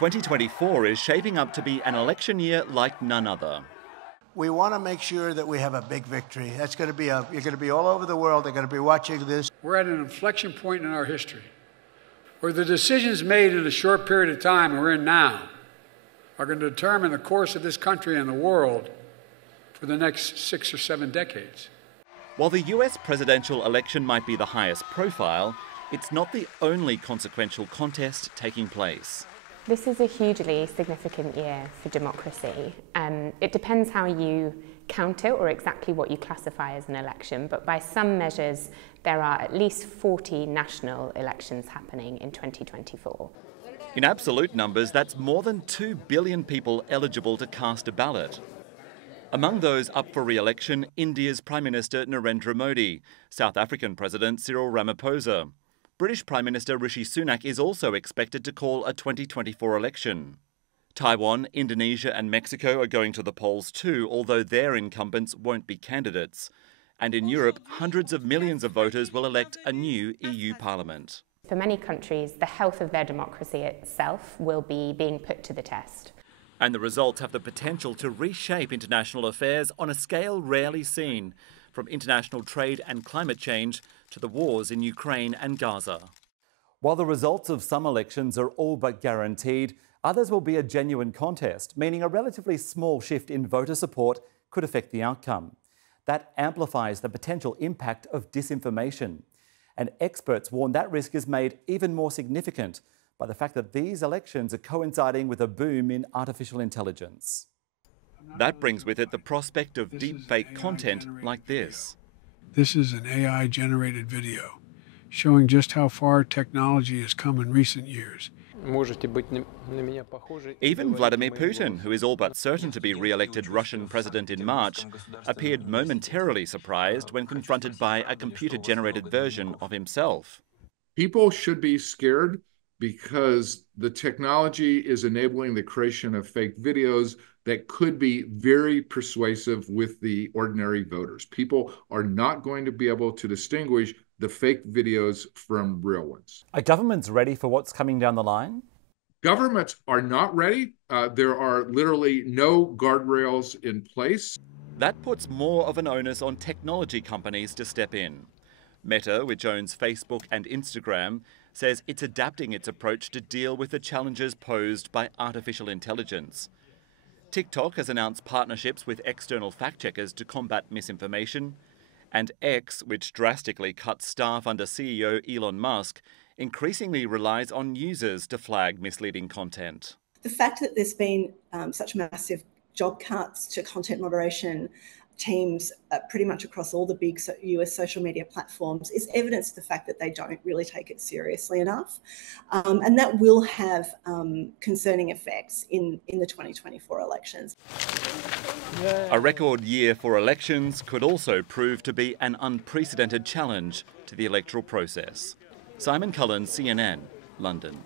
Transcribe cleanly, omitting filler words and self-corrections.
2024 is shaping up to be an election year like none other. We want to make sure that we have a big victory. That's going to be you're going to be all over the world. They're going to be watching this. We're at an inflection point in our history where the decisions made in a short period of time we're in now are going to determine the course of this country and the world for the next 6 or 7 decades. While the US presidential election might be the highest profile, it's not the only consequential contest taking place. This is a hugely significant year for democracy. It depends how you count it or exactly what you classify as an election, but by some measures there are at least 40 national elections happening in 2024. In absolute numbers, that's more than 2 billion people eligible to cast a ballot. Among those up for re-election, India's Prime Minister Narendra Modi, South African President Cyril Ramaphosa. British Prime Minister Rishi Sunak is also expected to call a 2024 election. Taiwan, Indonesia and Mexico are going to the polls too, although their incumbents won't be candidates. And in Europe, hundreds of millions of voters will elect a new EU Parliament. For many countries, the health of their democracy itself will be being put to the test. And the results have the potential to reshape international affairs on a scale rarely seen, from international trade and climate change to the wars in Ukraine and Gaza. While the results of some elections are all but guaranteed, others will be a genuine contest, meaning a relatively small shift in voter support could affect the outcome. That amplifies the potential impact of disinformation. And experts warn that risk is made even more significant by the fact that these elections are coinciding with a boom in artificial intelligence. That brings with it the prospect of deepfake content like this. This is an AI-generated video showing just how far technology has come in recent years. Even Vladimir Putin, who is all but certain to be re-elected Russian president in March, appeared momentarily surprised when confronted by a computer-generated version of himself. People should be scared because the technology is enabling the creation of fake videos that could be very persuasive with the ordinary voters. People are not going to be able to distinguish the fake videos from real ones. Are governments ready for what's coming down the line? Governments are not ready. There are literally no guardrails in place. That puts more of an onus on technology companies to step in. Meta, which owns Facebook and Instagram, says it's adapting its approach to deal with the challenges posed by artificial intelligence. TikTok has announced partnerships with external fact-checkers to combat misinformation, and X, which drastically cuts staff under CEO Elon Musk, increasingly relies on users to flag misleading content. The fact that there's been such massive job cuts to content moderation teams pretty much across all the big US social media platforms is evidence of the fact that they don't really take it seriously enough. And that will have concerning effects in the 2024 elections. A record year for elections could also prove to be an unprecedented challenge to the electoral process. Simon Cullen, CNN, London.